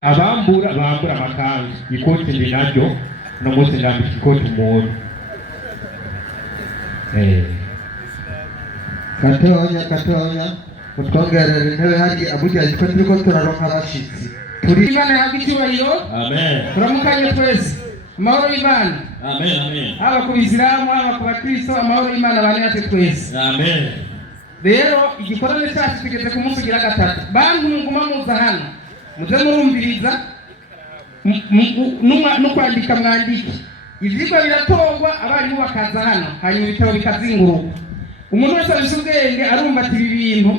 abambura amakanzu ikote linaryo no munsi ndambika ikote umuntu katonya utwongerera intebe hari abuja yitwa turiko turaronka abashitsi turi Imana yagicyubahiro. Amen. Turamukanye twese amahoro y'Imana. Amen, amen. Haba ku Bisilamu haba ku Bakristo amahoro y'Imana bane natwe twese. Amen. Rero igikorane cyacu tugeze ku munsi ugira gatatu. Bantu muguma muza hano muze murumviriza no kwandika mwandike. Ivyigwa biratongwa abarimu bakaza hano hanyuma ibitabo bikazinguruka. Umuntu wese abisubwenge arumva ati ibi bintu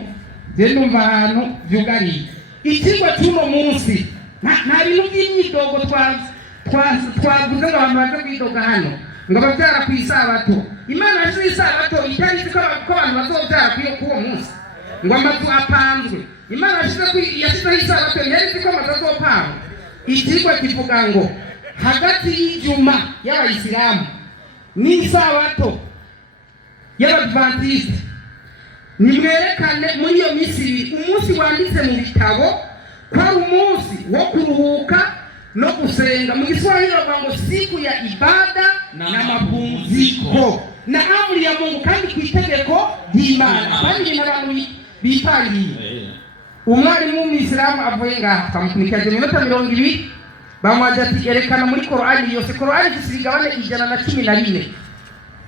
je ndumva ahantu vyugariye. Ikigwa cy'uno munsi nta bintu by'imyidogo twavuze ngo abantu baje kwidoga hano ngo babyara ku isabato. Imana yashyize isabato itari ko abantu bazobyara ku uwo munsi ngo amazu apanzwe. Imana yashyizeho isabato yari ko amazu azopangwa. Ikigwa kivuga ngo hagati y'ijuma y'abayisilamu n'isabato y'abadventiste nimwerekane muri iyo misiri umunsi wanditse mu bitabo kwa umunsi wo kuruhuka no gusenga. Mu Kiswahili bavuga ngo siku ya ibada na mapumziko na amri ya Mungu kandi ku itegeko ry'Imana kandi n'abantu bipangiye. Umwarimu w'Umuyisilamu avuye ngaha twamukurikije iminota 20 bamwaje ati erekana muri Qur'ani yose. Qur'ani ifite imigabane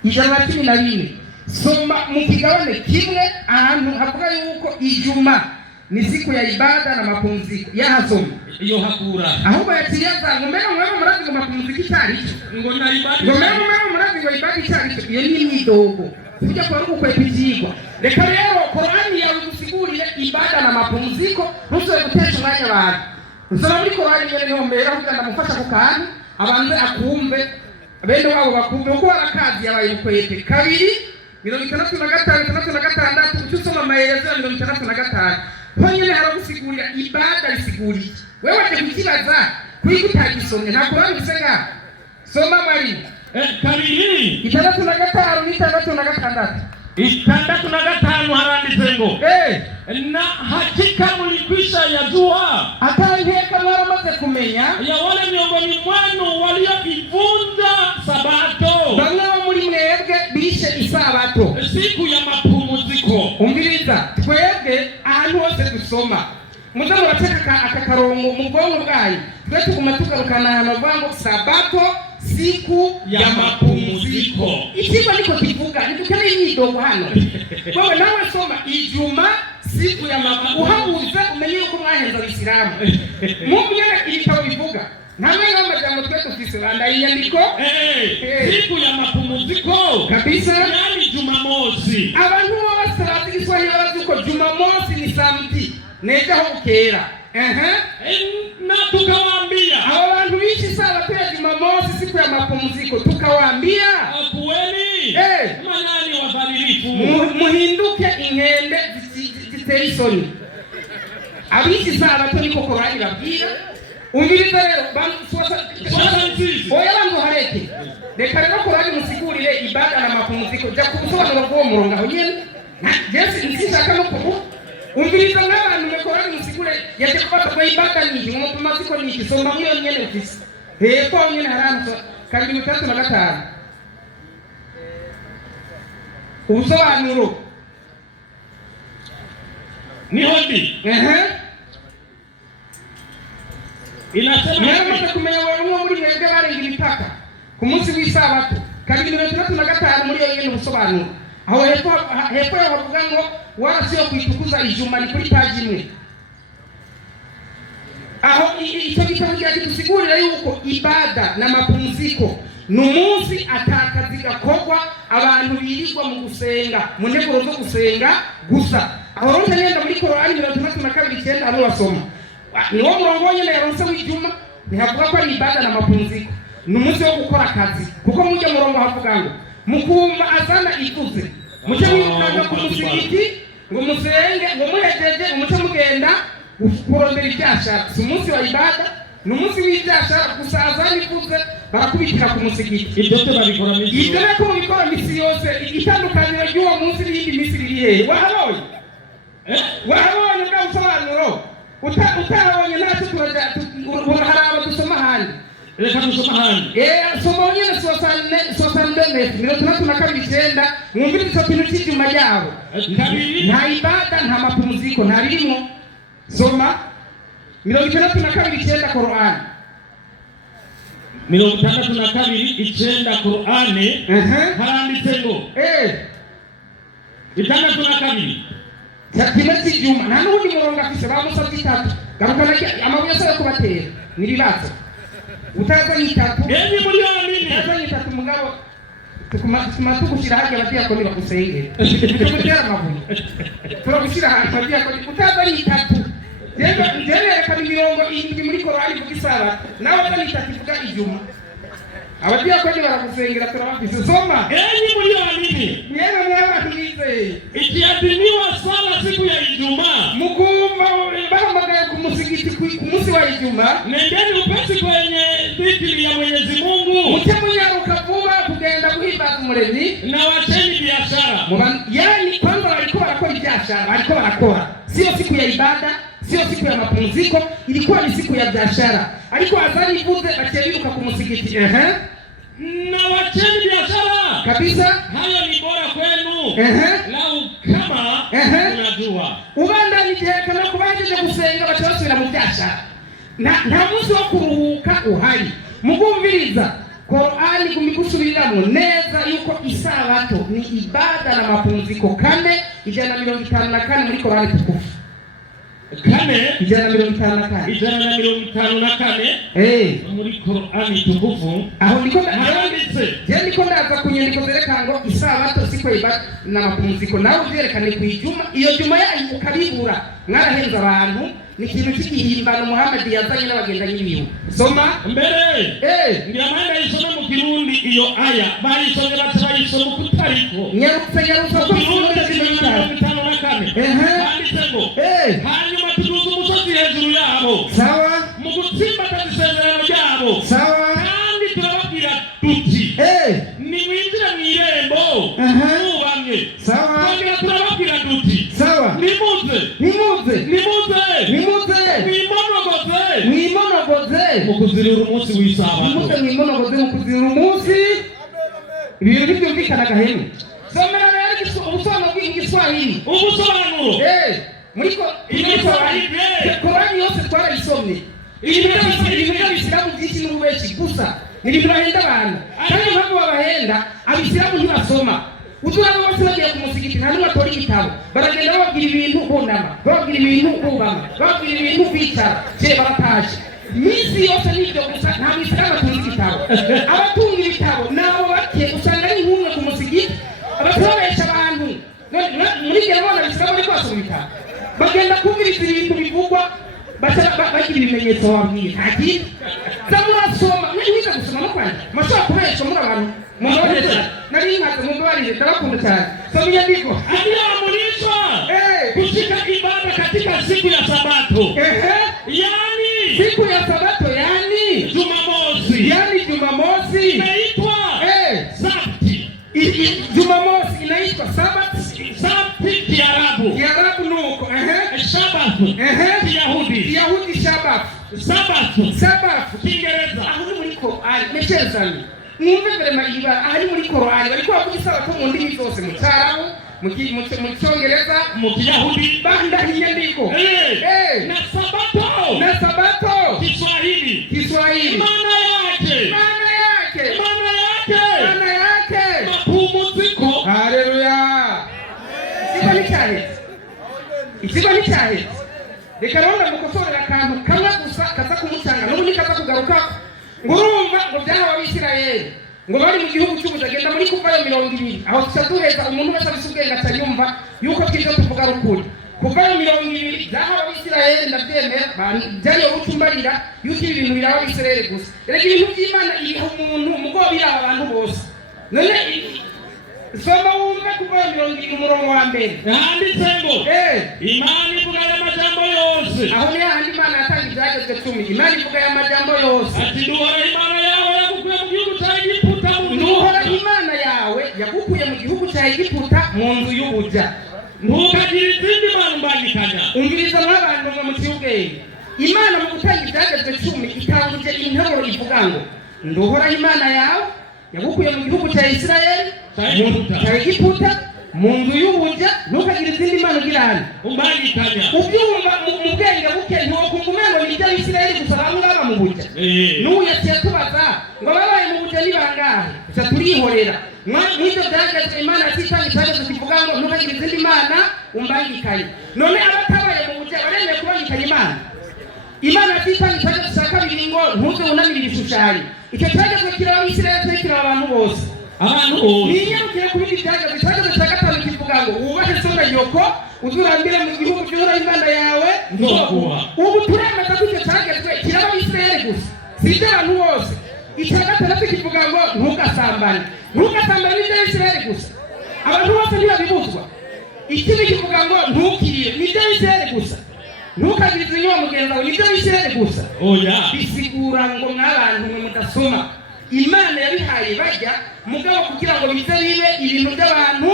114 soma mu kigabane kimwe ahantu havuga yuko ijuma ni siku ya ibada na mapumziko yahasoma iyo hakura ahubwo yakiriyaza ngo mbere mwe murazi ngo mapumziko cyari ngo na ibada ngo mbere murazi ngo ibada cyari iyo ni imyidogo tujya kwa ruko kwepijigwa. Reka rero Qur'ani yarusigurire ibada na mapumziko rusoye gutesha umwanya abantu. Nsaba muri Qur'ani nyene niho mbere avuga ndamufasha ku kantu abanze akumve bene wabo bakumve uko arakazi yabaye ukwete kabiri 65 ucyusoma amaherezo ya 65 honyine haragusigurira ibada risiguriye. Wewe waje kukibaza kwigutagisomye nta Qur'ani bisanga soma mari kabiri 65 ni 66 65 haranditse ngo na hakika mlikwisha yajua atangeka mwaramaze kumenya ya wale miongoni mwenu walioivunja sabato bamwe muri mwebwe bishe isabato siku ya mapumziko. Umviriza twebwe ahantu hose dusoma muze murateka akakarongo mu bwonko bwayo twe tuguma tugarukana ahantu bavuga ngo sabato siku ya mapumziko. Ikigo niko kivuga nidukane imyidogo hano wewe nawe soma ijuma siku ya mapumziko uhabuze umenye uko mwahenza Abisilamu Mungu yana ibitabo bivuga namwe y'amajambo twe tufise banda inyandiko siku ya mapumziko kabisa yani Jumamosi. Abantu bose bazi Kiswahili bazi ko Jumamosi ni samedi neja ho bukera na tukawaambia abantu bishi sabato ya Jumamosi siku ya mapumziko tukawaambia kweli manani wadhalilifu muhinduke inkende ziteye isoni. Abishi sabato niko Qur'ani babwira. Umviriza rero oya bantu hareke reka rero Qur'ani musigurire ibada na mapumziko ja kubusobanura bwo murongo aho nyene Yesu nzishaka no kubu. Umviriza n'abantu me Qur'ani musigure yaje kubata kwa ibada nyingi mu mapumziko nyingi soma mwiyo nyene ufise hepfo nyene haranzo kandi 35 ubusobanuro ni hodi inasema nyamata kumenya umwe muri mwebwe barenga imipaka ku munsi w'isabato kandi 35 muri yo nyene ubusobanuro aho hepfo yavuga ngo warasiyo kwitukuza ijuma ni kuri paji imwe. Aho icyo gitabo kiradusigurira yuko ibada na mapumziko numunsi atakazi gakogwa abantu birirwa mu gusenga mu ntego zo gusenga gusa. Aho ronse nenda muri Qur'ani 32:9 abo basoma niwo murongo nyene yaronse w'ijuma ntihavuga ko ari ibada na mapumziko numunsi wo gukora akazi kuko mujye murongo havuga ngo mukumva azana ivuze mucyo mwikanga ku musigiti ngo musenge ngo muhejeje umucyo mugenda kurondera ibyashara. Si umunsi wa ibada ni umunsi w'ibyashara gusa azana ivuze barakubitira ku musigiti. ibyo babikora misi ibyo nako mubikora misi yose. Itandukaniro ry'uwo munsi n'indi misi riri hehe? wahabonye bwa busobanuro utahabonye natwe reka dusoma hano soma nyine 62:39 mwumvire icyo kintu cy'ibyuma byabo nta ibada nta mapumziko nta birimo. Soma 62:9 Qur'an 62:9 Qur'an haranditse ngo 62 cyakime cy'ibyuma nta n'undi murongo afise bamusabye itatu garukana amabuye asaba kubatera n'ibibazo utazanye itatu yenye muri yamini utazanye itatu mugabo tukushira haje abadiyakoni bakusengera tukutera amabuye turagushira haje abadiyakoni utazanye itatu reka imirongo irindwi muri Korani ivuga isabato nawe atari itatu ivuga ibyuma abadiyakoni baragusengera turabafise. Soma yenye muri yamini yeye mwana tulize ikiadhimiwa swala siku ya Ijumaa mkumba bahamagaye ku musigiti ku munsi wa Ijumaa nendeni upesi kwenye dhikri ya Mwenyezi Mungu mutemunyaruka vuba kugenda guhimbaza Umuremyi na wacheni biashara. Yani kwanza walikuwa wanakora biashara, walikuwa wanakora, sio siku ya ibada, sio siku ya mapumziko, ilikuwa ni siku ya biashara. Alikuwa azani vuze acheruka ku musigiti na wacheni biashara kabisa. Hayo ni bora kwenu lau kama unajua ubanda nijeka no kubajeje gusenga batosubira mu biashara nta munsi wo kuruhuka uhari. Mugumviriza Qur'ani kumikusubiriramo neza yuko isabato ni ibada na mapumziko 4:154 muri Qur'ani tukufu 4:154 muri Qur'ani tukufu. Aho niko ndaza kunyandiko zerekana ngo isabato siko ibada na mapumziko nawe byerekane ku Ijumaa iyo Juma yayo ukabibura mwarahenza abantu ni ikintu cy'ihimbano Muhammad yazanye n'abagendanyi biwe. Soma mbere ngira manda isome mu Kirundi iyo aya bayisomye batayisoma kutariko nyarutse ko Kirundi 54 banditse ngo hanyuma tuduze umusozi hejuru yabo sawa mu gutsimba isezerano ryabo sawa kandi turababwira tuti nimwinjire mu irembo mubamwe sawa kandi turababwira tuti sawa nimuze mwimonogoze mukuzirira umunsi w'isabato mwimonogoze mukuzirira umunsi ibintu byumvikana gahemu. Somera rero ubusobanuro bw'igiswahili ubusobanuro muri Korani yose twarayisomye. Ibintu by'abisilamu byinshi n'ububeshi gusa ni ibintu bahenda abantu kandi impamvu babahenda abisilamu ntibasoma. Uzura bose bagiye ku musigiti nta n'umwe atora igitabo baragenda bababwira ibintu bunama bababwira ibintu bubama bababwira ibintu bicara baratashe misi yose n'ibyo gusa nta mwisilamu atunga igitabo. Abatunga ibitabo nabo bake usanga ari nk'umwe ku musigiti abasoresha abantu muri gihe abana abisilamu bari kwasoma ibitabo bagenda kumviriza ibintu bivugwa bagira ibimenyetso wabwiye nta kindi zamurasoma mwiza gusoma no kwandika mashobora kubesha muri abantu mumaboneza nari nkaze mumbabarire ndabakunda cyane. Soma inyandiko aliamrishwa kushika ibada katika siku ya Sabato yani siku ya Sabato yani Jumamosi inaitwa Sabti. Jumamosi inaitwa Sabati Kiarabu nuko Sabato Kiyahudi Sabato Kiingereza aho muri Qur'ani mechezani mwumve verema iba ahari muri Qur'ani bariko bavuga Sabato mu ndimi zose mu Cyarabu mu Cyongereza mu Kiyahudi banda inyandiko na Sabato Kiswahili maana yake mapumziko. Haleluya. Ikigo ni cyahe reka ronda mukosorera akantu kamwe gusa kaza kumucanga n'ubundi kaza kugaruka ngo urumva ngo byaho abisirayeli ngo bari mu gihugu cy'ubudagenda muri kuvayo 20 aho tuzaduheza umuntu wese abisubwenga atanyumva yuko twije tuvuga rukuri kuvayo 20 byaho abisirayeli ndabyemera byari urucumbarira yuko ibintu biraba abisirayeli gusa reka ibintu by'Imana iriho umuntu mugo biraba abantu bose none soma wumve kuvayo 20 umurongo wa mbere handitse ngo Imana ivuga y'amajambo yose. Aho ni handi Imana yatanga ibyagezwe 10. Imana ivuga y'amajambo yose ati duhora Imana yawe yagukuye mu gihugu cya Egiputa duhora Imana yawe yagukuye mu gihugu cya Egiputa mu nzu y'ubuja ntukagire izindi mana mbangikanya. Umviriza n'abantu mu cyubwenge Imana mu gutanga ibyagezwe 10 itanguje interuro ivuga ivuga ngo ndohoraho Imana yawe yagukuye mu gihugu cya Isirayeli cya Egiputa mu nzu y'ubuja ntukagire izindi mana ugira hano umbangikanya ubyumva mu bwenge buke ntiwokumva umengo ni iby'Abisirayeli gusa bamwe baba mu buja n'ubu yaciye tubaza ngo babaye mu buja ni bangahe gusa turihorera mw'ibyo byagezwe Imana yatitanga icyagezwe kivuga ngo ntukagire izindi mana umbangikanye none abatabaye mu buja baremeye kubangikanya Imana yatitanga icyagezwe cya kabiri ngo ntuze wunamire ibishushanyo icyo cyagezwe kiraba Abisirayeli kiraba abantu bose ninyarukire ku bindi byagezwe icyagezwe cya gatanu kivuga ngo wubahe so na nyoko uzurambire mu gihugu cy'uhoraho Imana yawe nzoguha ubu turemeza ko icyo cyagezwe kiraba Abisirayeli gusa si iby'abantu bose icya gatandatu kivuga ngo ntugasambane ni iby'Abisirayeli gusa abantu bose ntibabibuzwa ikindi kivuga ngo ntukire ni iby'Abisirayeli gusa ntukagirize inyuma mugenzi wawe ni iby'Abisirayeli gusa bisigura ngo mw'abantu mwe mudasoma Imana yabihaye bajya mugabo kugira ngo bize bibe ibintu by'abantu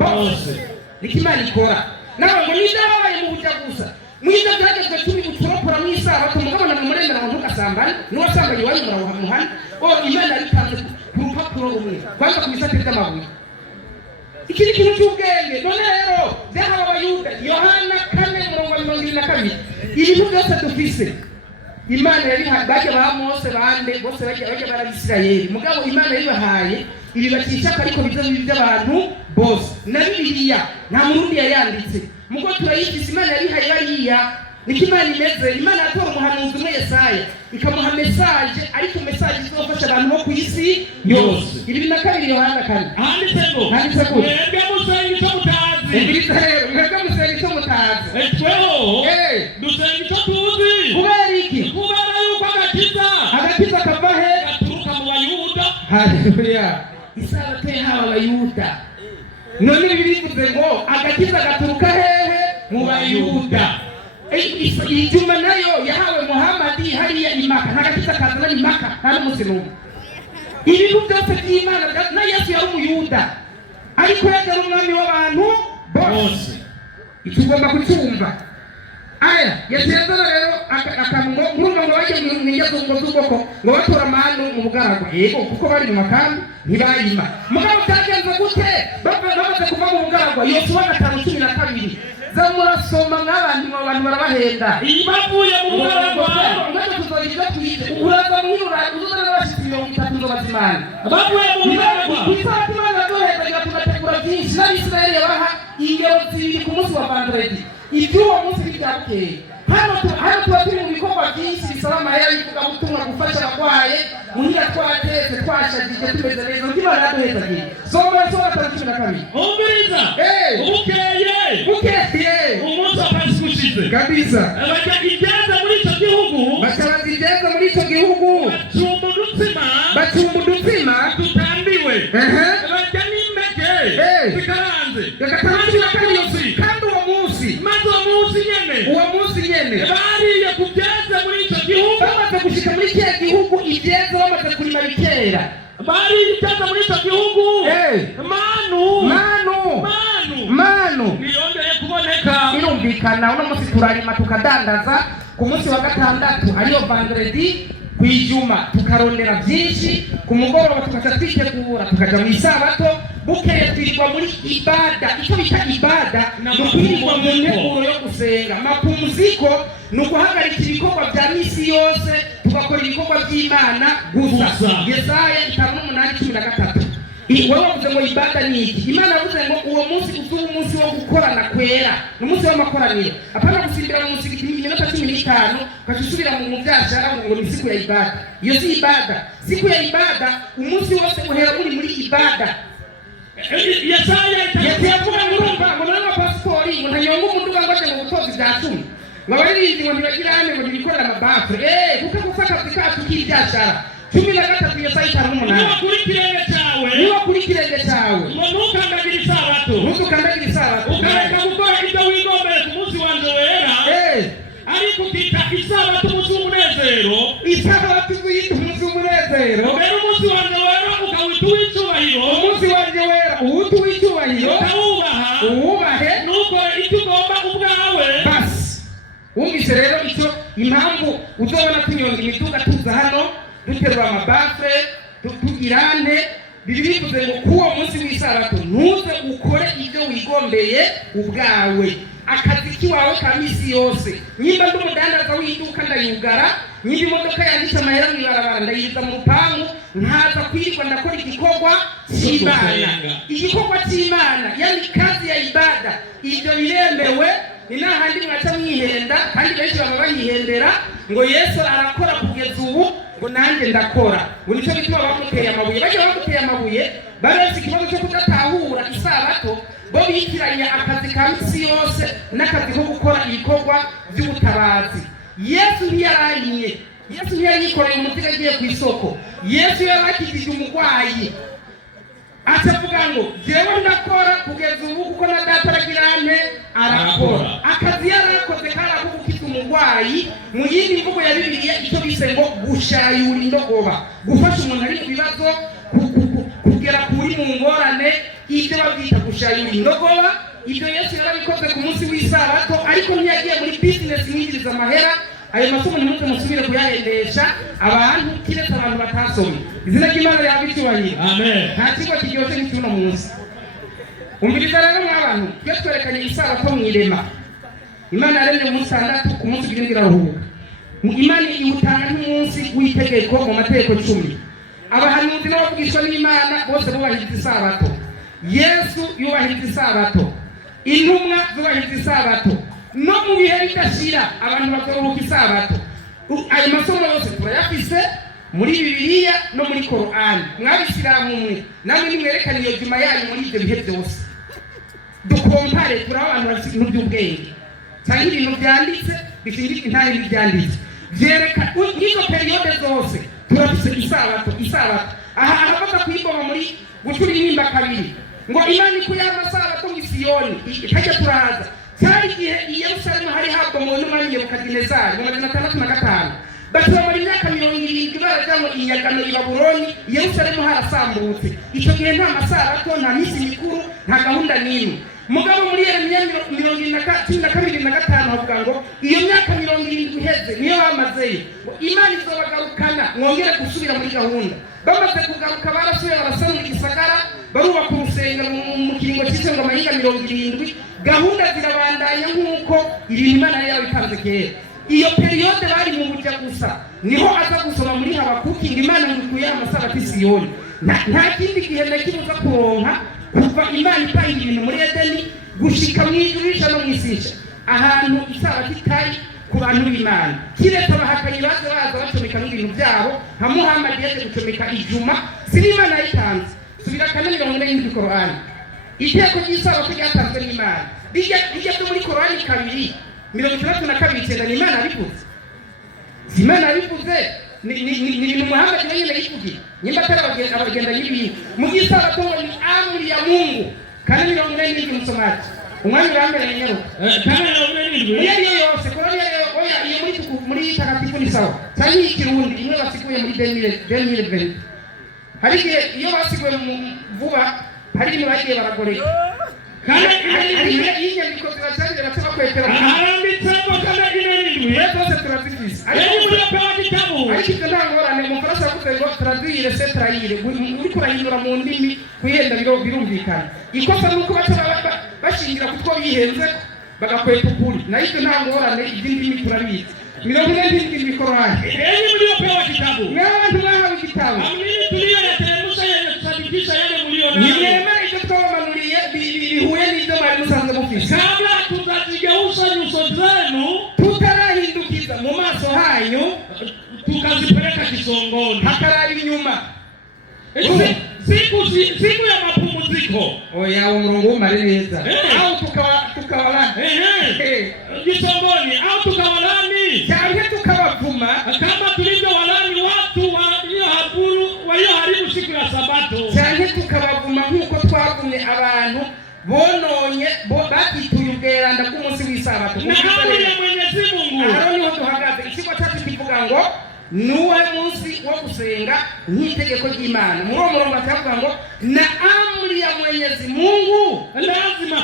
bose niko Imana ikora nawe ngo n'ibyabaye mu buja gusa mw'ibyo byagezwe turi guturopora mu isabato mugabo na muremera ngo ntugasambane n'uwasambanye iwanyu murawuhamuhana Imana yabitanze ku rupapuro rumwe kwanza ku bisate by'amabuye iki ni ikintu cy'ubwenge none rero byahawe Abayuda Yohana 4:22 ibintu byose dufise Imana yabihaye bajya ba Mose bande bose bajya barabisirayeli mugabo Imana yabihaye ibi bakishaka ariko bize by'abantu bose na Bibiliya nta murundi yayanditse mugo turayifise Imana yabihaye bariya niko Imana imeze Imana yatora umuhanuzi umwe Yesaya ikamuha message ariko message izofasha abantu bo ku isi yose 22 Yohana 4 handitse ngo mwebwe musenga icyo mutazi mwebwe musenga icyo mutazi tweho dusenga icyo tuzi kubera iki kubera yuko agakiza kava he gaturuka mu Bayuda haleluya isabato yahawe Abayuda none bivuze ngo agakiza gaturuka hehe mu Bayuda ijuma nayo yahawe Muhamadi hariya imaka ntagakiza kazana imaka nta n'umunsi n'umwe ibintu byose by'Imana na Yesu yari Umuyuda ariko yari umwami w'abantu bose itugomba kucyumva aya yatezana rero akamugo ngurumva ngo bajye mu ngezo ngo z'ubwoko ngo batora amanu mu bugaragwa yego kuko bari mu makambi ntibayima mugabo byagenze gute bamaze kuva mu bugaragwa Yosuwa 5:12 zamurasoma nk'abantu barabahenda bavuye mu bugaragwa ngaje tuzoyiza twite uraza muhira uzana n'abashitsi 30 ngo bazimana bavuye mu bugaragwa kwisatima nadoheza tugategura byinshi n'Abisirayeli baha ingero zibiri ku munsi wa Vendredi ibyuwo munsi biryakeye hano tuba turi mu bikorwa byinshi bisaba amahera y'ivugabutumwa gufasha abagwaye muhira twatetse twashagije tumeze neza Imana yaduhezagiye soma 5:12 umviriza bukeye umunsi wa Pasika ushize kabisa bajya igeza muri icyo gihugu bakabazigeza muri icyo gihugu bacumba udutsima tutambiwe bajya n'impeke zikaranze kandi uwo munsi nyene bariye kubyeza muri icyo gihugu bamaze gushika muri kiya gihugu ibyeza bamaze kurima bikera bariye ibyeza muri icyo gihugu manu niyongeye kuboneka birumvikana uno munsi turarima tukadandaza ku munsi wa gatandatu ariyo Vendredi kwijuma tukarondera byinshi ku mugoroba tukaca twitegura tukaja mu isabato bukeye twirirwa muri ibada icyo bita ibada twirirwa mu nteguro yo gusenga mapumziko ni uguhagarika ibikorwa bya misi yose tugakora ibikorwa by'Imana gusa Yesaya 5:13 wowe wavuze ngo ibada ni iki Imana yavuze ngo uwo munsi uzuba umunsi wo gukorana kwera ni umunsi w'amakoraniro apana gusimbira mu musigiti iminota 15 ukasubira mu byashara ngo ni siku ya ibada iyo si ibada siku ya ibada umunsi wose uhera muri ibada Yesaya yavuga ngo urumva ngo none pasipori ngo ntanyonga umuntu wangaje mu butozi bwa 10 ngo baririzi ngo ntibagira hano ngo ntibikorera amabafu kuko gufata akazi kacu k'ibyashara 13 Yesaya 5:8 niba kuri kirenge cyawe ntukandagire isabato ukareka gukora ibyo wigombeye ku munsi wanjye wera ariko ukita isabato umunsi w'umunezero isabato uyita umunsi w'umunezero mbere umunsi wanjye wera ukawita uw'icyubahiro umunsi wanjye wera uwuta uw'icyubahiro uwubahe nukore icyo ugomba ubwawe basi wumvise rero icyo impamvu uzobona tunyonga imiduga tuza hano duterura amabafure tugirane. Bibiliya ivuze ngo kuwo munsi w'isabato ntuze ukore ibyo wigombeye ubwawe, akazi kiwawe ka misi yose. Nyimba ndi umudandaza w'iduka ndayugara, nyimba imodoka yanditse amahera mw'ibarabara ndayiza mu rupangu, nkaza kwirirwa ndakora igikorwa cy'Imana. Igikorwa cy'Imana yani kazi ya ibada, ibyo biremewe. Ni nahandi mwaca mwihenda, kandi benshi baba bayihendera ngo Yesu arakora kugeza ubu ngo nanjye ndakora. Ngo nicyo bituma bamuteye amabuye. Bajya bamuteye amabuye baretse ikibazo cyo kudatahura isabato, bo bitiranya akazi ka misi yose n'akazi ko gukora ibikorwa by'ubutabazi. Yesu ntiyarayinye, Yesu ntiyayikoreye umutima agiye ku isoko. Yesu yarakijije umurwayi, atavuga ngo jewe ndakora kugeza ubu kuko na data aragirane arakora. Akazi yarakoze kara kugukiza umurwayi. Mu yindi mvugo ya Bibiliya icyo bise ngo gushayura indogoba, gufasha umuntu ari mu bibazo kugera kuri mu ngorane, ibyo babyita gushayura indogoba. Ibyo Yesu yarabikoze ku munsi w'isabato, ariko ntiyagiye muri business mwinjiriza amahera. Ayo masomo nimuze musubire kuyahendesha abantu kiretse abantu batasomye. Izina ry'Imana yabicyubahira. Amen. Nta kigo kiryoshe nk'uno munsi. Umviriza rero mw'abantu, twe twerekanye isabato mw'irema. Imana yaremye umunsi gatandatu, ku munsi w'indwi iraruhuka. Imana iwutanga nk'umunsi w'itegeko mu mategeko 10. Abahanuzi n'abavugishwa n'Imana bose bubahiriza isabato. Yesu yubahiriza isabato, intumwa zubahiriza isabato. No mu bihe bidashira abantu bazoruhuka isabato. Ayo masomo yose turayafise muri Bibiliya no muri Korani. Mwabisiramu mwe namwe nimwerekana iyo juma yanyu muri ibyo bihe byose. Dukompare turaho abantu bafite n'ubwenge cyangwa ibintu byanditse bishingika intare byanditse byereka n'izo periode zose turafise isabato. Aha aravuga kuyiboma muri gucura intimba kabiri ngo Imana ikuyama sabato mu Siyoni itajya turaza. Cyari igihe i Yerusalemu hari habwa mu n'umwami Nebukadinezari mu 605. Batura imyaka 70 barajyamo inyagano i Babuloni. Yerusalemu harasambutse. Icyo gihe nta masabato, nta misi mikuru, nta gahunda n'imwe. Mugabo muri Yeremiya 12:5 havuga ngo iyo myaka 70 iheze niyo bamazeyo, Imana izobagarukana mwongere gusubira muri gahunda. Bamaze kugaruka barasuye barasana igisagara, barubaka urusengero mu kiringo cy'isengero amahinga 70. Gahunda zirabandanya nk'uko ibintu Imana yabitanze kera. Iyo periode bari mu burya gusa niho aza gusoma muri Habakuki ngo Imana ngukuye amasabato i Siyoni. Nta kindi gihe na kimwe uza kuronka kuva Imana ipahinga ibintu muri Edeni gushika mwijurisha no mwisisha ahantu isabato itari ku bantu b'Imana. Kiretse abahakanyi baza bacomeka n'ibintu byabo nka Muhammad yaje gucomeka ijuma, si Imana yayitanze. Subira kandi 40 Korani. Iteko ry'isabato ryatanzwe n'Imana. Bijya byo muri Korani 2:32 ni Imana abivuze. Imana abivuze ni Muhammad yeye yivugiye. Nyimba atari abagenda y'ibintu. Mu gisabato ni amri ya Mungu. Kandi 40 musomaji. Umwanya wambere n'inyaruka. Kandi 40 iyo yose Korani oya iyo muri takatifu ni sawa. Cyane ikirundi imwe basikuye muri 2020. Hari iyo basikuye mu vuba hari ni bagiye baragoreka. Kandi inyandiko ziracyari batuma kwetera arambitsemo kandi n'ibintu yose turazifise. Ariko muri pewa kitabu ariko ntangorane mu Faransa kuvuga ngo traduire c'est trahir. Uri kurahindura mu ndimi kuyenda birumvikana. Ikosa nuko bashingira kutwo bihenze bagakweta ukuri. Na icyo ntangorane idindimi turabizi. 40 Korani. Muri pewa kitabu. N'abantu bahawe igitabo. Amini tuliyo yateremsha yasadikisha yale mliona. Nimeema icyo twabanuliye bihuye n'ibyo bari musanze mufise. Kabla tutazigeuza nyuso zenu, tutarahindukiza mu maso hanyu tukazipeleka kisongoni. Hakaraba inyuma. Siku ya mapumziko. Oya umurongo umare neza. Au tukawala. Kisongoni au tukawalani. Cyangwa tukabavuma kama tulivyo walani watu walioharibu siku ya Sabato. Cyangwa tukabavuma nk'uko twavumye abantu bononye batituye ubweranda bw'umunsi w'isabato. Na amri ya Mwenyezi Mungu. Aho niho duhagaze. Ikigo cyacu kivuga ngo nuwe munsi wo gusenga nk'itegeko ry'Imana. Muri uwo murongo atavuga ngo na amri ya Mwenyezi Mungu lazima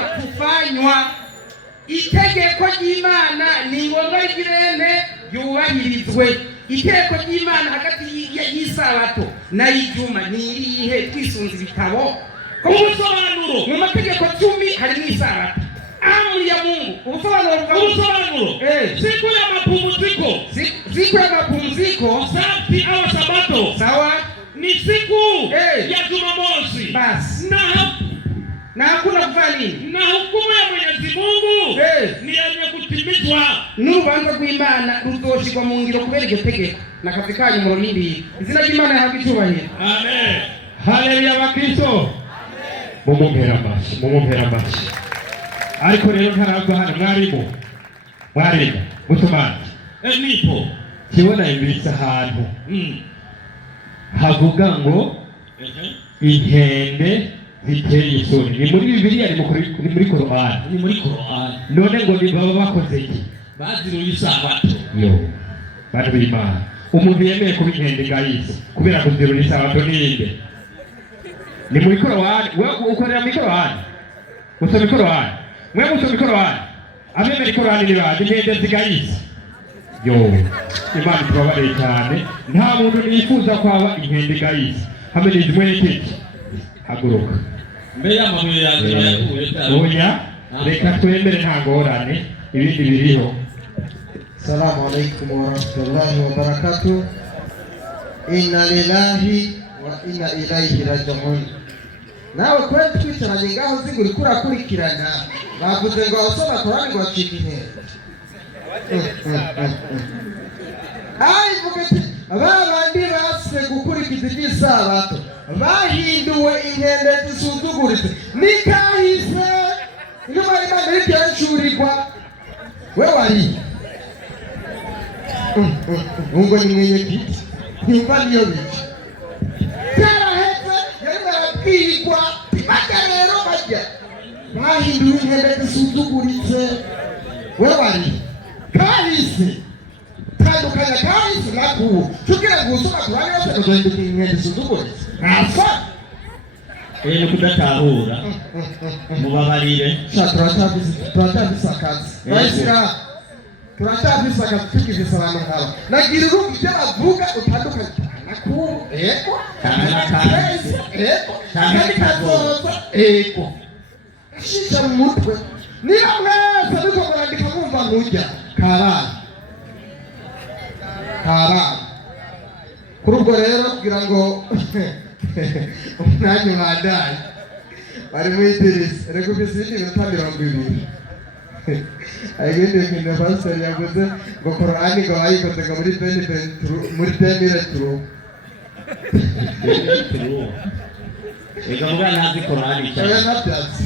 kufanywa. Itegeko ry'Imana ni ngombwa rigirene yubahirizwe. iteko ry'Imana hagati y'isabato n'ay'ijuma ni irihe twisunze ibitabo ubusobanuro mu mategeko 10 harimo isabato amri ya Mungu ubusobanuro siku ya mapumziko safi au sabato sawa ni siku ya Jumamosi basi na hakuna kufanya nini na hukumu ya Mwenyezi Mungu ni yenye kutimizwa n'urubanza rw'Imana ruzoshirwa mu ngiro kubera iryo tegeko nakafikaje mu rindi izina ry'Imana yahabwa icyubahiro amen haleluya bakristo mumumpera amashi ariko rero ntaragwa hano mwarimu mutumana nipo kibona imbitse ahantu havuga ngo inkende ziteye isoni ni muri Bibiliya ni muri Korani none ngo ni baba bakoze iki baziruye isabato bantu b'Imana umuntu yemeye kuba inkende gayise kubera kuziruye isabato ninde ni muri Korani ukorera muri Korani usoma Korani mwe musoma Korani abemera Korani ni bande inkende zigayise Imana tubabare cyane nta muntu nifuza kwaba inkende gayise hamwe n'izimwe haguruka mbere y'amabuye yaguye oya reka twemere nta ngorane ibindi biriho. Assalamu alaikum warahmatullahi wabarakatuh. Inna lillahi wa inna ilaihi raji'un. Nawe kweli twicaranye ngaho zinguri kurakurikirana bavuze ngo abasoma Korani ngo bacike intege. Vugati abandi base gukurikiza iby'isabato bahinduwe inkende zisuzuguritse nikahise nyuma y'Imana y'icyacurirwa we wari ngo ni mwenye kiti nimba niyo bici cyarahetse yari barabwirwa bajya rero bajya bahinduwe inkende zisuzuguritse we wari kahise tandukanya kahise nakuwo tugira ngo usoma Korani yose kuzohinduka inkende zisuzuguritse ntafa ni kudatahura mubabarire turacabisakaza bayisira turacabisakaza tukize abantu nkaba nagira urugo ibyo bavuga utandukanye nakuwo kandi kazoza shisha mu mutwe niba mwese ariko murandika mwumva ntujya karara kuri ubwo rero kugira ngo umwanya ubadaye bari mu idirisi reka ufise iminota 20 ayigende kinde pastor yavuze ngo Korani ngo bayikoze ngo muri 2023 ega muga nazi Korani cyane nabyatsi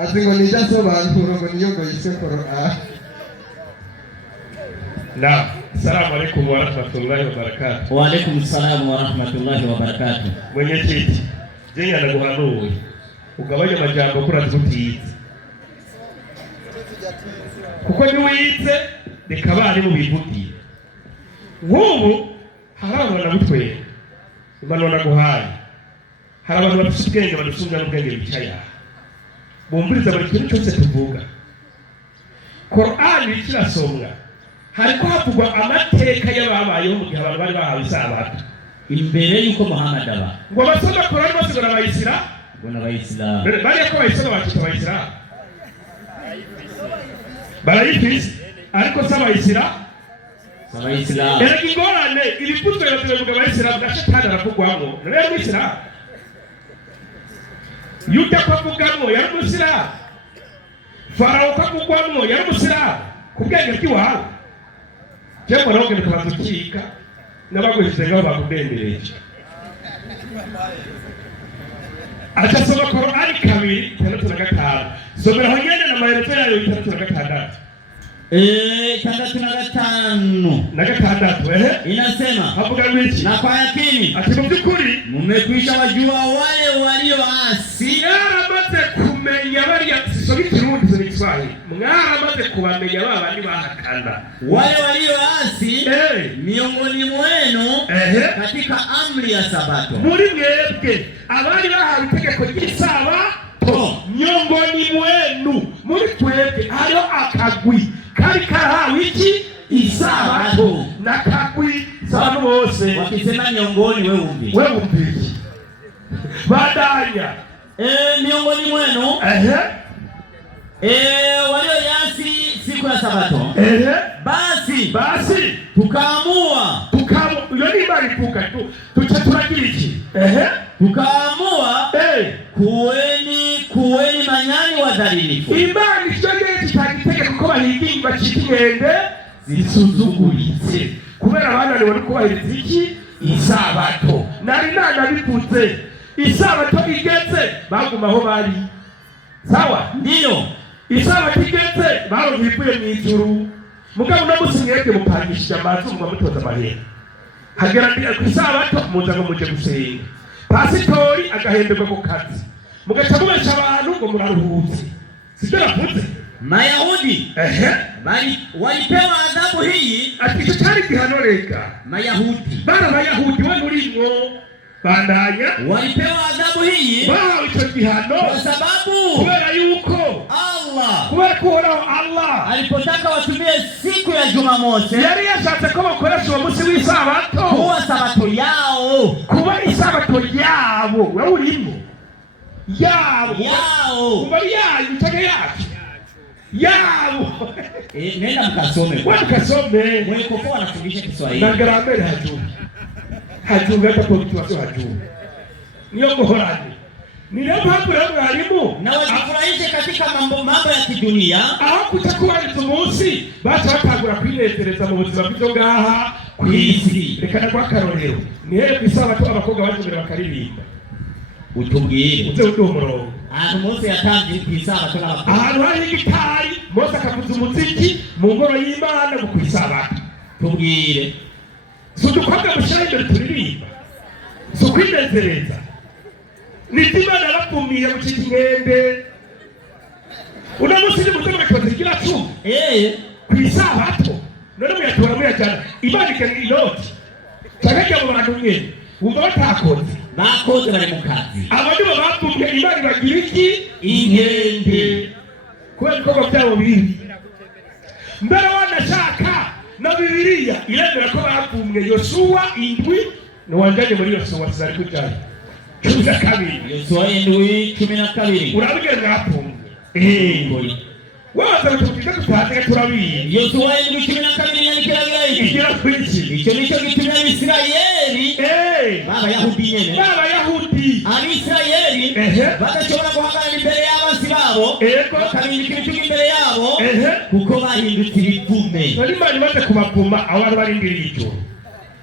azi ngo nijya sobanura ngo niyo ngo yise Korani. Naam, assalamu alaykum wa rahmatullahi wa barakatuh. Wa alaykum assalam wa rahmatullahi wa barakatuh. Mwenyekiti, je yanaguhanuye ugabanya amajambo kuraza utize kuko ni wize reka bari mu bivugiye nk'ubu harabona gutwera Imana guhaye hari abantu bafite ubwenge badusumba n'ubwenge bicaye bumviriza buri kintu cyose tuvuga Korani kirasomwa hariko havugwa amateka y'ababayeho mu gihe abantu bari bahawe isabato imbere yuko Muhammad aba ngo basoma Korani bose ngo n'abayisira bari ko bayisoma bakita abayisira barayifise ariko s'abayisira erega ingorane ibiputwe biravuga abayisira gashatana aravugwamo rero mwisira yuda kwavugwamo yari umusira Farao kwavugwamo yari umusira ku bwenge bw'iwawe cyangwa nawe ugenda ukabazukika n'abaguhize ngaho bakudendereje atasoma Korani 2:6 somera honyene na maelezo yayo 3:6 6 inasema havuga wiki na kwa yakini ati mu byukuri mmekwisha wajua wale walioasi yaramaze kumenya bari yasobi kirundi zo Kiswahili mwaramaze kubamenya babandi bahakana wale walioasi miongoni mwenu katika amri ya sabato muri mwebwe abari bahawe itegeko ry'isabato miongoni mwenu muri twebwe hariho akagwi kari karahawe iki isabato nakagwi Sana bose wakisema nyongoni wewe umbi. Wewe umbi. Badanya. Miongoni mwenu walioasi siku ya Sabato. Basi tukaamua yoni bali puka tu tuchaturagiriki tukaamua kuweni manyani wadhalilifu. Imani cyogeye kitagitege kuko bahigi bacikigende zisuzuguritse kubera abana bari kubahiriza iki Isabato nari bivuze Isabato igeze bagumaho bari sawa ndiyo Isabato igeze barongipuye mu ijuru mugabo namusinyeke mupangishije amazu mu mutoza mahera hagera ku Isabato muza ngo muje gusenga pasitori agahemberwa ku kazi mugaca mubesha abantu ngo muraruhutse sibyo bavuze Mayahudi walipewa adhabu hii ati icyo cyari gihano reka Mayahudi we murimwo bandanya walipewa adhabu hii bahawe icyo gihano kwa sababu kubera yuko Allah alipotaka watumie siku ya Jumamosi yari yashatse ko bakoresha uwo munsi w'Isabato kuwa Sabato yao kuba Isabato yabo wewe urimo yabo kuba yayo cyangwa yabo nenda mkasome mweko kwa anafundisha Kiswahili na grammar hajui hata kwa kitu hajui niyo muhorani niyo mpamvu rero mwarimu na wajifurahishe katika mambo ya kidunia aho kutakubahiza umunsi baca batangura kwinezereza mu buzima bw'ibyo ngaha kw'isi reka n'akarorero nihere ku Isabato abakobwa baje bakaririmba utubwire uze umurongo ahantu Mose yatangiye ku Isabato n'abakobwa ahantu hari igitari Mose akavuza umuziki mu ngoro y'Imana mu ku Isabato tubwire sudukobwa mushira imbere turirimba sukwinezereza Nitimana bakumiye mu kigende unamusize mutego bakoze kila tu ku Isabato none muyatora muyajana Imana ikari inoti cyangwa mu bantu nyene umva bakoze bari mu kazi abandi bakumye Imana bagira iki ingende kubera ko byabo biri mbere wanashaka na Bibiliya iremera ko bakumye Yosuwa indwi no wanjanye muri Yosuwa zari kujana Yosuwa indwi 12 urabigera ngakumye waza tukiza tutaze turabiye Yosuwa indwi 12 yanikiragira iki igira kwiki icyo nicyo gitumye Abisirayeli Abisirayeli badashobora guhagarara imbere y'abasi babo bakabindika ibitugu imbere yabo kuko bahindutse ibivume nari mani baze kubapuma aho bari barindiriye icyo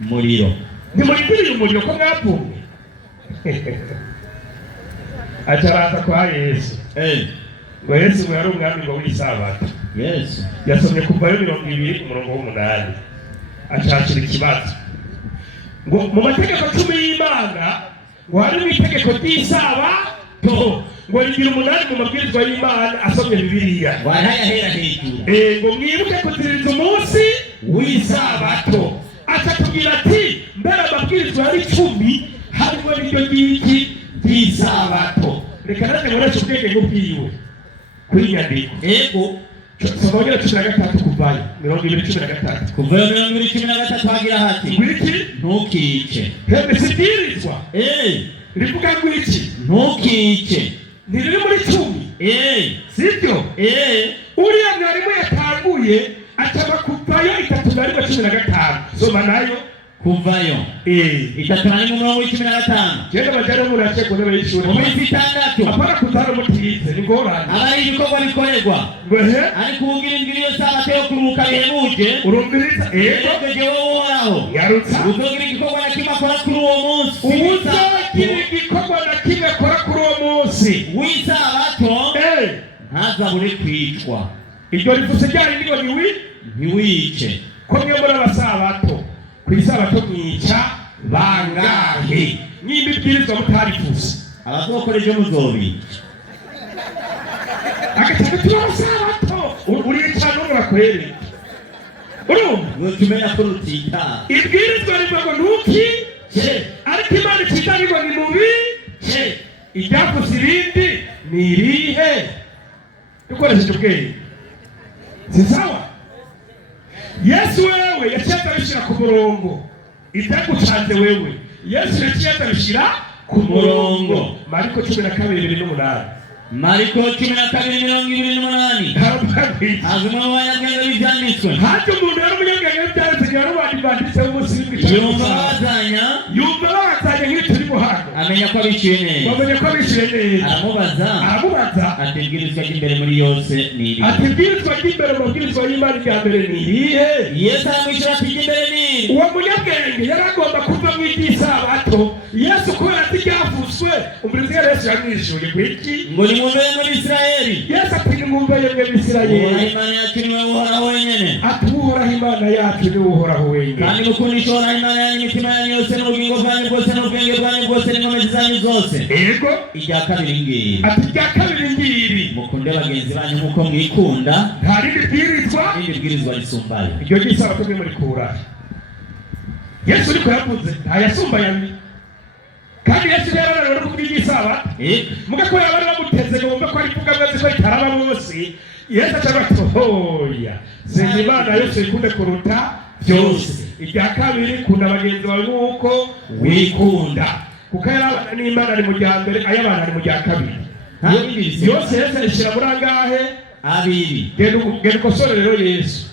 umuriro ntimurindiriye umuriro ko mwapumye acaraza kwa Yesu ngo Yesu yari umwami ngo w'Isabato yasomye kuvayo 20 umurongo w'8 acakira ikibazo ngo mu mategeko 10 y'Imana ngo hari mu itegeko ry'Isabato ngo rigira 8 mu mabwirizwa y'Imana asomye Bibiliya warayahera hejuru ngo mwibuke kuziririza umunsi w'Isabato atubwira ati mbere amabwirizwa yari 10 harimo n'iryo ry'iki ry'Isabato reka nane murashe ubwenge bw'iwe kuri nyandiko Somalia 13 kuvayo 2013 kuvayo 2013 hagira hati ngwiki ntukice hebe sidirizwa rivuga ngwiki ntukice niriri muri 10 sibyo uriya mwarimu yatanguye ataba kuvayo 3:15 soma nayo kuvayo 3:15 cyenda bajyana mu race ko nebe y'ishuri mu minsi 6 apana kutara mutize ni ngorane abari ibikorwa bikorerwa ariko ugira indwi yo Sabato yo kuruhuka bihebuje urumviriza jewe uhoraho yarutsa uzogira igikorwa na kimwe akora kuri uwo munsi uzogira igikorwa na kimwe akora kuri uwo munsi w'Isabato ntazabure kwicwa iryo rivuze ryari ngo ntiwice ko niyo muri abasabato ku Isabato mwica bangahe nimba ibwirizwa mutarifuza abazokoreje muzobi agataka tubasabato urica n'umwe bakwere ngo tumenya ko rutita ibwirizwa rivuga ngo ntukice ariko Imana icita ngo ni mubi iryakoze irindi ni irihe dukoresheje ubwenge si sawa Yesu wewe yacyata bishira ku murongo itagucanze wewe Yesu yaciye atabishira ku murongo. Mariko 12:8. Mariko 12:28. Hazuma wanyabwenge b'ibyanditswe. Haje umuntu yari umunyabwenge w'ibyanditswe yari wanditse umunsi w'icyo. Yumva bazanya nk'ituri muhano. Amenya ko abishyuye neza. Aramubaza. Atibwirizwa ry'imbere muri yose ni irihe? Atibwirizwa ry'imbere mu mabwirizwa y'Imana rya mbere ni irihe? Yesu aramwishyura ati ry'imbere ni iri. Uwo munyabwenge yari agomba kuva mu iby'isabato. Yesu kubera ati ryavuzwe umurizi Yesu yamwishuye kwiki? Ngo nimwumve muri Isirayeli. Yesu ati nimwumve yemwe Isirayeli. Imana yacu ni wowe uhoraho wenyine. Ati uhoraho Imana yacu ni wowe uhoraho wenyine. Kandi mukundishe uhoraho Imana yanyu imitima yanyu yose n'ubugingo bwanyu bwose n'ubwenge bwanyu bwose n'inkomezi zanyu zose. Yego. Irya kabiri ngiri. Ati irya kabiri ngiri. Mukunde bagenzi banyu nk'uko mwikunda. Nta rindi bwirizwa. Irindi bwirizwa risumbaye. Iryo ry'isabato mwe muri kura. Yesu ariko yavuze ntayasumbaye andi. Kandi Yesu yari ararora no kuvuga igisabato. Mugakora abari bamuteze ngo bumve ko ari kuvuga maze ko itaraba bose. Yesu acabatoya. Senga Imana Yesu ikunde kuruta byose. Irya kabiri kunda bagenzi bawe nk'uko wikunda. Kuko yarabana n'Imana ari mu rya mbere ayabana ari mu rya kabiri. Yose Yesu arishira muri angahe? Abiri. Genda ukosore rero Yesu.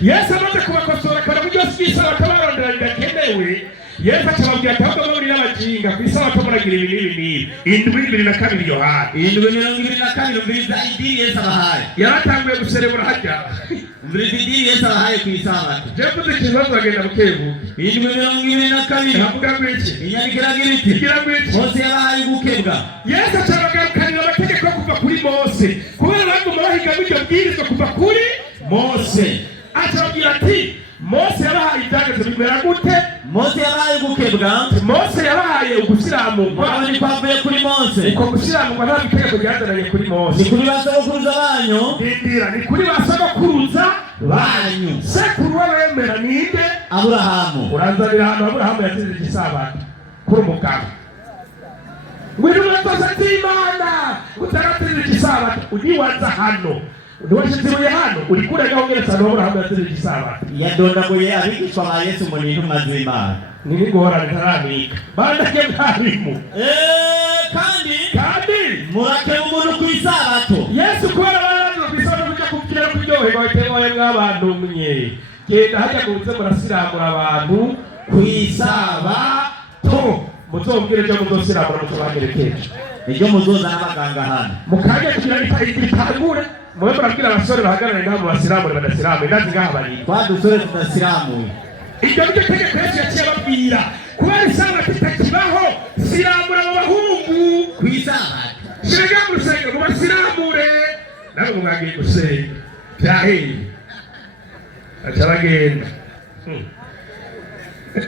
Yesu amaze kubakosora akabona ko byose by'isabato barondera bidakenewe. Yesu acababwira ati ahubwo muri n'abaginga ku isabato muragira ibi n'ibi. 7:22 Yohana. 7:22 umviriza idini Yesu abahaye. Yaratanguye guserebura hajya. Umviriza idini Yesu abahaye ku isabato. Jefuze ikibazo bagenda bukebu. 7:22 avuga ngo iki? Inyandikira ngiriti. Mose yabahaye gukebwa. Yesu acabagakanira amategeko kuva kuri Mose. Kubera bagomba bahiga ibyo bwirizwa kuva kuri Mose. Acababwira ati Mose yabahaye ibyageze bimera gute? Mose yabahaye gukebwa. Mose yabahaye ugusiramurwa. Ni kwavuye kuri Mose. Uko gusiramurwa nta bitegeko byazananye kuri Mose. Ni kuri basogokuruza banyu. Ndindira ni kuri basogokuruza banyu. Sekuru w'abemera ninde? Aburahamu. Uranzanira hano Aburahamu yatsinze igisabato kuri umugabo. Ngwino uratoza Imana utaratsinze igisabato ugiwaza hano. Ntiwashyize hano uri kurega aho ngere sano Aburahamu yatsinze igisabato. Yadondaguye abigishwa ba Yesu mu ntumwa z'Imana. Ni ngorane ntaramika. Bandake mwarimu. Kandi murake umuntu ku isabato. Yesu kubera abantu ku isabato kujya kubyina kuryoherwa batemoye mw'abantu mwe. Genda hajya kuze murasiramura abantu ku isabato. Muzombwire cyo muzosiramura mutubagerekeje. Iryo muzoza n'abaganga hano. Mukajya kugira itangure. Mwe murabwira abasore bahagarare ngaho basiramure badasiramure ndazi ngaho bari. Dusore tudasiramuye. Iryo ryo tegeko Yesu yaciye ababwira. Kubera isabato itakibaho siramura abo bahungu ku isabato. Shirega mu rusengero ngo basiramure. Nabo mwagiye gusenga. Byaheye. Acabagenda.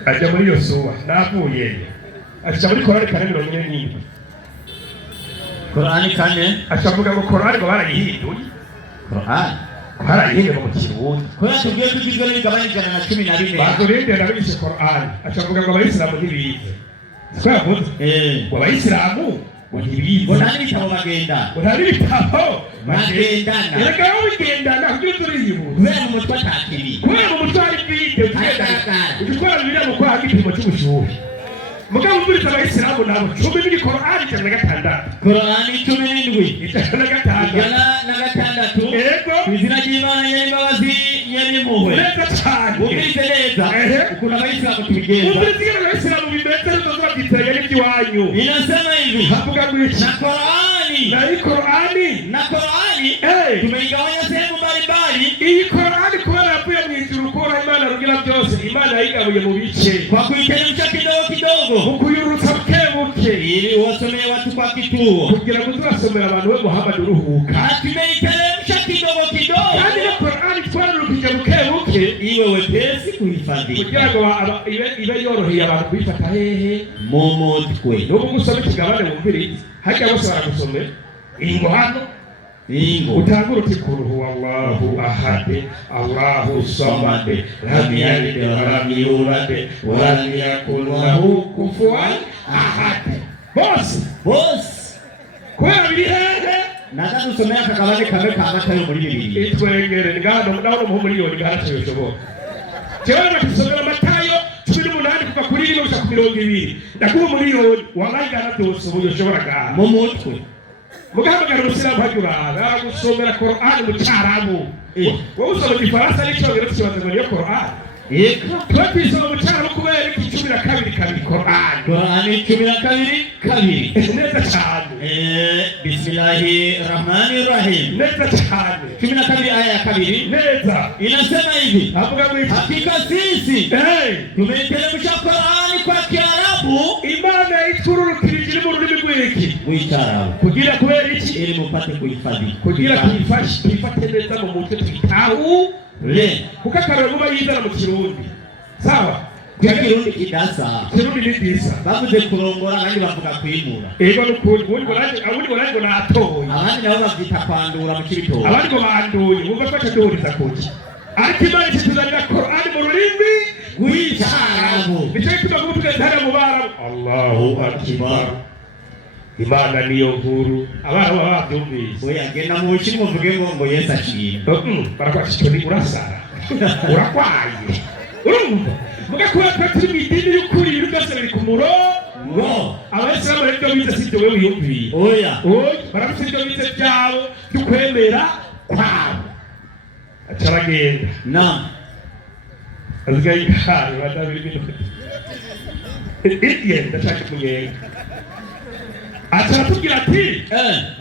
Ajya muri Yosuwa navuye. Acha muri Korani 4:7. Korani 4. Achavuga ngo Korani ngo barayihinduye. Korani barayihinduye mu Kirundi. Korani tugiye kugizwe n'imigabane 114. Bazurinde ndabishe Korani. Achavuga ngo abayisilamu ntibize. Siko yavuze? Ngo abayisilamu ntibize. Ngo nani bitabo bagenda. Ngo nani bitabo bagendana. Erega wowe ugendana kugira turiyibu. Kubera mu mutwe atakiri. Kubera mu mutwe ari bwite. Ukikora bibiri mu kwa igipimo cy'ubushuhe. Mugabo mbirita abayisilamu nabo 10 biri Korani 6. Korani 17. 6. Yego. Izina ry'Imana y'imbabazi y'impuhwe. Neza cyane. Ubirize neza. Ukunda abayisilamu tubigenza. Ubirize abayisilamu bimeze neza babyitanye n'iby'iwanyu. Inasema hivi. Havuga ngo iki? Na Korani. Na Korani. Tumeigawanya sehemu mbalimbali. Iyi Korani kubera yavuye mu ijuru ukora Imana rugira byose. Imana yayigabuye mu bice. Kwa kuiteremsha kidogo. Ukuyurutsa bukebuke. Ili wasomee watu kwa kituo. Kugira ngo turasomera abantu we Muhammad uruhuka. Tumeiteremsha kidogo. Kandi na Korani twarurukije bukebuke. Iwe wepesi kuhifadhi. Kugira ngo ibe yoroheye abantu kwifata hehe mu mutwe. N'ubu gusoma ikigabane wumvirize. Hajya bose baragusomera. Ingo hano. Utangura uti kuruhu Allahu ahad Allahu samad lam yalid wa lam yulad wa lam yakul lahu kufuwan ahad. Boss kwa bihehe naza dusomera akagabane kamwe kamatayo muri Bibiliya. Itwengere ngano naho mu miliyoni ngana cyoshobo. Cyane batusomera Matayo 10 200 ndakuba miliyoni wangana byose ubu yoshobora mu mutwe mugahamagara urusiramu hajurara aragusomera Qur'an mu cyarabu wowe usoma igifaransa n'icyongereza kibaza ngo niyo Qur'an tuba twisoma mu cyarabu kubera iki 12 kabiri Qur'an 12 neza cyane Bismillahirrahmanirrahim neza cyane 12 aya ya 2 neza inasema hivi avuga ngo hakika sisi tumeteremsha Qur'ani kwa Kiarabu Imana itururukirije mu rurimi rw'iki rw'icyarabu kugira kubera iki ili mupate kuhifadhi kugira twifate neza mu mutwe twitahu kuko akarero muba yizana mu Kirundi sawa kwa Kirundi kidasa Kirundi ni disa bavuze kurongora kandi bavuga kwimura ego n'ukuri ubundi ngo natoye abandi nabo bavyita kwandura mu kibitoki abandi ngo banduye bumva ko cyaduriza kuki ariko Imana ituzanira Qur'ani mu rurimi rw'icyarabu nicyo gituma kuvuga ntara mu bara Allahu akbar Imana niyo nkuru abana baba babyumvise oya genda mu bushiri muvuge ngo Yesu ashimwe barakwashika ni urasara urakwaye urumva muga kuba turi mu idini y'ukuri ibintu byose biri ku murongo abasilamu rero bize sibyo wewe wiyumviye oya barafite ibyo bize byabo by'ukwemera kwabo acaragenda azigaye hari badabiri bintu igihe ndashaka kuyenga acaratubwira ati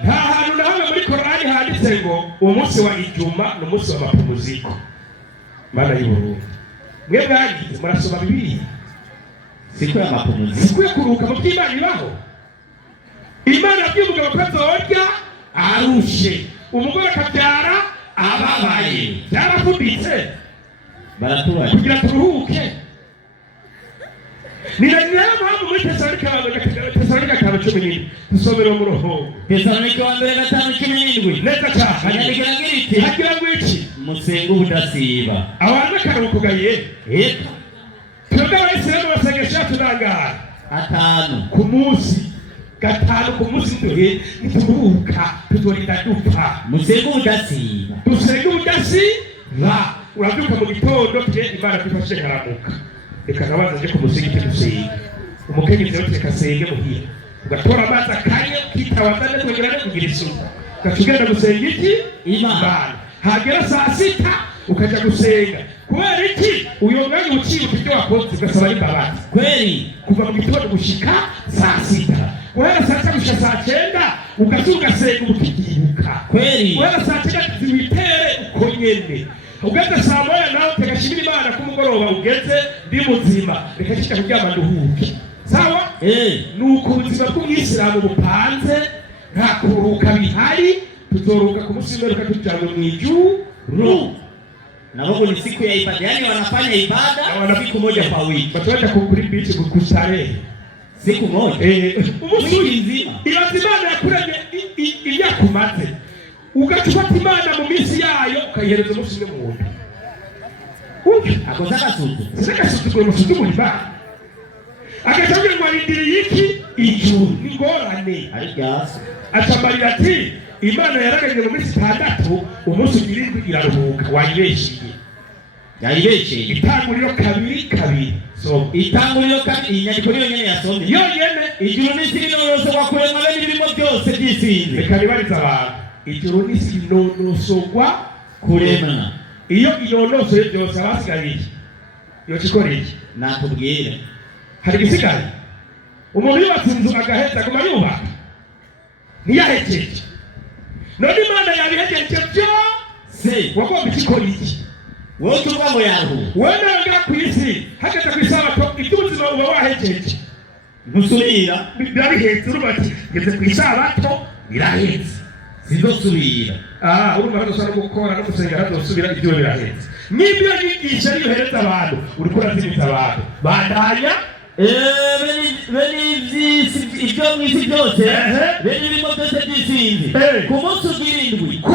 nta hantu na hamwe muri Qur'ani handitse ngo umunsi wa Ijuma n'umunsi wa mapumziko Mana y'Uburundi mwe mwagize murasoma Bibiliya siku ya mapumziko siku ya kuruhuka mu by'Imana ibaho Imana yabwiye abakozi barya arushe umugore akabyara ababaye byarafuditse baratubaye kugira turuhuke Ninaelewa mambo muri Tesalonika 5:17 tusomera mu roho Tesalonika 5:17 neza cyane hagira ngo iki musenga ubudasiba abantu akaruhuko gaye twebwe abayisilamu basengesha tunangara 5 ku munsi 5 ku munsi duhe nituruhuka tuzorinda dupfa musenga ubudasiba dusenga ubudasiba urabyuka mu gitondo tuje Imana twifashe haramuka reka nabaza je kumusigite gusenga umukenyezi wese kasenge muhira ugatora amazi akanye kitawazane kugira ngo kugira isuku ugacugenda gusenga iki Imana hagera saa 6 ukaja gusenga kubera iki uyo mwanya uciye ibyo wakoze ugasaba imbabazi kweli kuva mu gitondo gushika saa 6 kubera saa 7 gushika saa 9 ugatunga senga ukiyibuka kweli kubera saa 9 ziwitere uko nyene ugeze saa moya nawe tegashimira Imana ku mugoroba ugeze ndi muzima reka kika kuryama nduhuke sawa nuko ubuzima bw'umwisilamu bupanze nta kuruhuka bihari tuzoruhuka ku munsi w'imperuka tujyana mu ijuru nabo ni siku ya ibada yani wanafanya ibada siku moja kwa wiki bataenda kukuri bichi kukustarehe siku moja umunsi nzima Imana yakuranye iyakumaze ugacufata Imana mu minsi yayo ukayihereza umunsi umwe mu wundi akotaka suku seka suku musuku mu Imana agacabye ngo arindiriye iki ijuru n'ingorane arigasa acamarira ati Imana yaraganye mu minsi 6 umunsi ugirindwi iraruhuka wayibeshiye itanguriro 2 so itanguriro 2 inyandiko niyo nyene yasomye yonyene ijuru n'isi n'ose wakurema bene birimo byose by'isinzi reka nibariza abantu ijuru n'isi nonosogwa kurema iyo inonosoye byose abasigaye iyo kikoreye nakubwira hari igisigaye umuntu yubatse inzu agaheza aguma yubaka ntiyahejeje none Imana yabihejeje byose wagomba ikikora iki wowe tuvuga ngo yaruhu wowe nanga ku isi hageze ku isabato iby'ubuzima uba wahejeje ntusubira birahetse urubati ngeze ku isabato birahetse sizosubira urumva hadusaba gukora no gusenga hadusubira ibyo birahetse n'ibyo nyigisha niyo hereza abantu uriko urazimiza abantu bandanya bene ibyo mwisi byose bene ibimo byose by'isinzi ku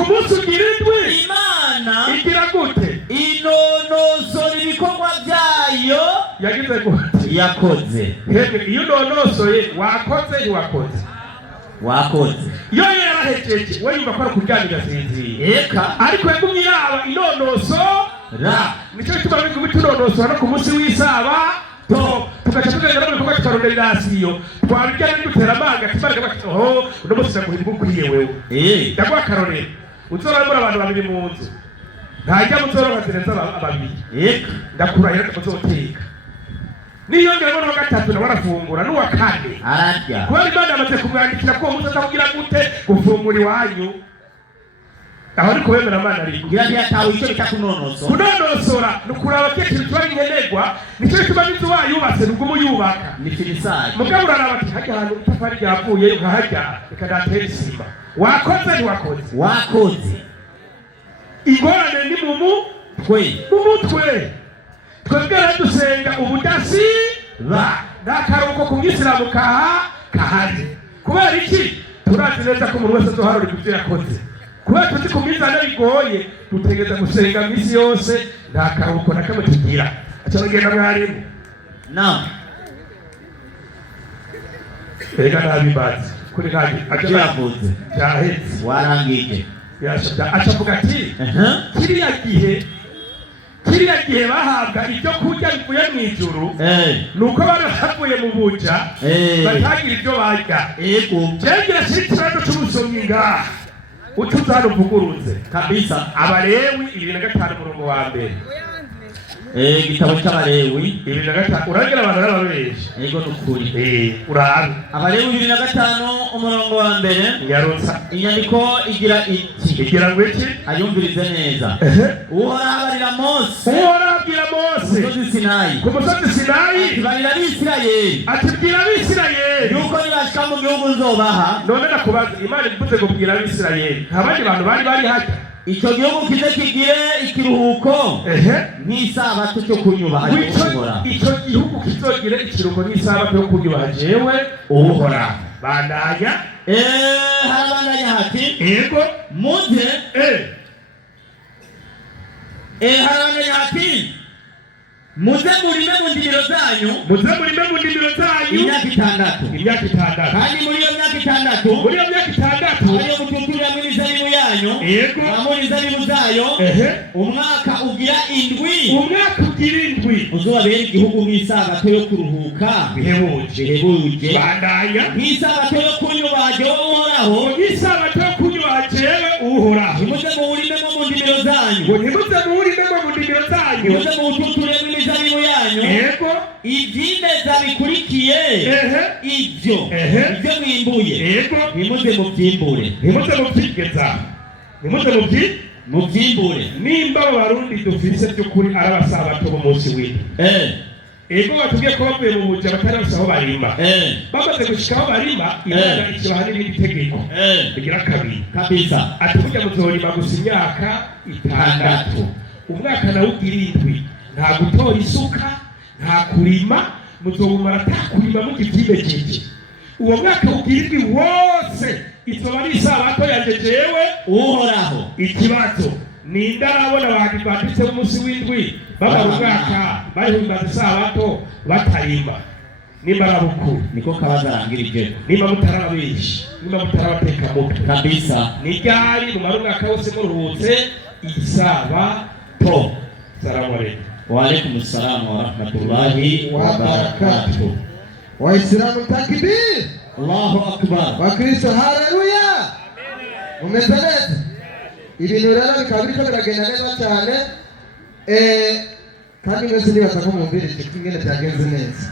munsi ugirindwi Imana igira gute inonosora ibikorwa byayo yagize gute yakoze iyo unonosoye wakoze ntiwakoze wakoze iyo yarahejeje we yumva ko ari kuryamira sinzira ariko yagumye yaba inonosora nicyo gituma bigume tunonosora no ku munsi w'isaba tugaca tugenda no mu bikorwa konderasiyo twabijya n'udutera amanga kibarega bati oho uno munsi ndaguhimba ukwiye wewe ndaguha akarorero uzorabura abantu babiri mu nzu ntajya muzoroha zirenza babiri ndakurahira muzoteka niyongeramo n'uwa gatatu nawe arafungura n'uwa kane ararya kubera Imana yamaze kumwandikira ko uwo munsi azakugira gute gufungura iwanyu aho ni kubemera Imana ariko ngira ntiyatawe icyo bita kunonosora ni ukuraba ko ikintu kiba nkenerwa nicyo gituma n'inzu wayubatse nubwo umuyubaka ni finisaje mugabo uraraba ati hajya ahantu itafari ryavuye nkahajya reka ndatera isima wakoze ntiwakoze ingorane ni mu mutwe twebwe dusenga ubudasi n'akaruhuko ku mwisilamu kahari kubera iki turazi neza ko umuntu wese azoharura ibyo yakoze kubera tuzi ku mizana bigoye dutegereza gusenga iminsi yose nta karuhuko na kamwe tugira aca bagenda mwarimu ega nabibazi kuri ntagiavuze byahetse warangije aca avuga ati kiriya gihe bahabwa ibyo kurya bivuye mu ijuru nuko barahavuye mu buja batagira ibyo barya cyengera cy'ikibazo cy'ubusomyi ngaha utuzana uvugurutse kabisa Abalewi 25 umurongo wa mbere igitabo cy'Abalewi 25 uragira abantu n'ababeshi yego nukuri urabe Abalewi 25 umurongo wa mbere yarutsa inyandiko igira ngo iki ayumvirize neza uhorabarira Mose ku musozi Sinayi barira Abisirayeli yuko nibashika mu gihugu nzobaha none nakubaza Imana ivuze kubwira Abisirayeli abandi bantu bari hajya icyo gihugu kize kigire ikiruhuko nk'isabato cyo kunyubaha icyo gihugu kizogire ikiruhuko nk'isabato yo kunyubaha jewe Uhoraho bandanya harabandanya hati yego muze harabandanya hati muze murime mu ndimiro zanyu imyaka itandatu kandi muri iyo myaka itandatu ariyo mututuriramo imizabibu yanyu mwamura imizabibu zayo umwaka ugira indwi uzobabera igihugu nk'isabato yo kuruhuka bihebuje nk'isabato yo kunyubaha jewe Uhoraho ntimuze muwurimemo mu ndimiro zanyu ntimuze muwututuriremo imizabibu yanyu ibyimeza bikurikiye ibyo mwimbuye ntimuze mubyimbure nimba abarundi dufise by'ukuri ari abasabato b'umunsi w'indwi ego batubwiye ko bavuye mu buja batari bafise aho barima bamaze gushika aho barima Imana ikibaha n'irindi tegeko rigira kabiri kabisa ati burya muzorima gusa imyaka 6 umwaka nawe ugira 7 nta gutora isuka nta kurima muzobumara atakurima mugivyibejeje uwo mwaka ugira 7 wose izoba ari isabato yanje jewe Uhoraho ikibazo ni ndarabona abantu banditse umunsi w'indwi baba umwaka bahimbaza isabato batarima nimba arabukuru niko kabazarangirije nimba mutarabishi nimba mutarabateka mutwe kabisa nijyari mu marumwaka wose muruhutse isabato salamu alaykum wa alaykum assalam wa rahmatullahi wa barakatuh Waislamu takbir Allahu akbar Wakristo haleluya mumependeza ibintu rero bikaba biriko biragenda neza cyane kandi mwese nibaza ko mumvira ingene byagenze neza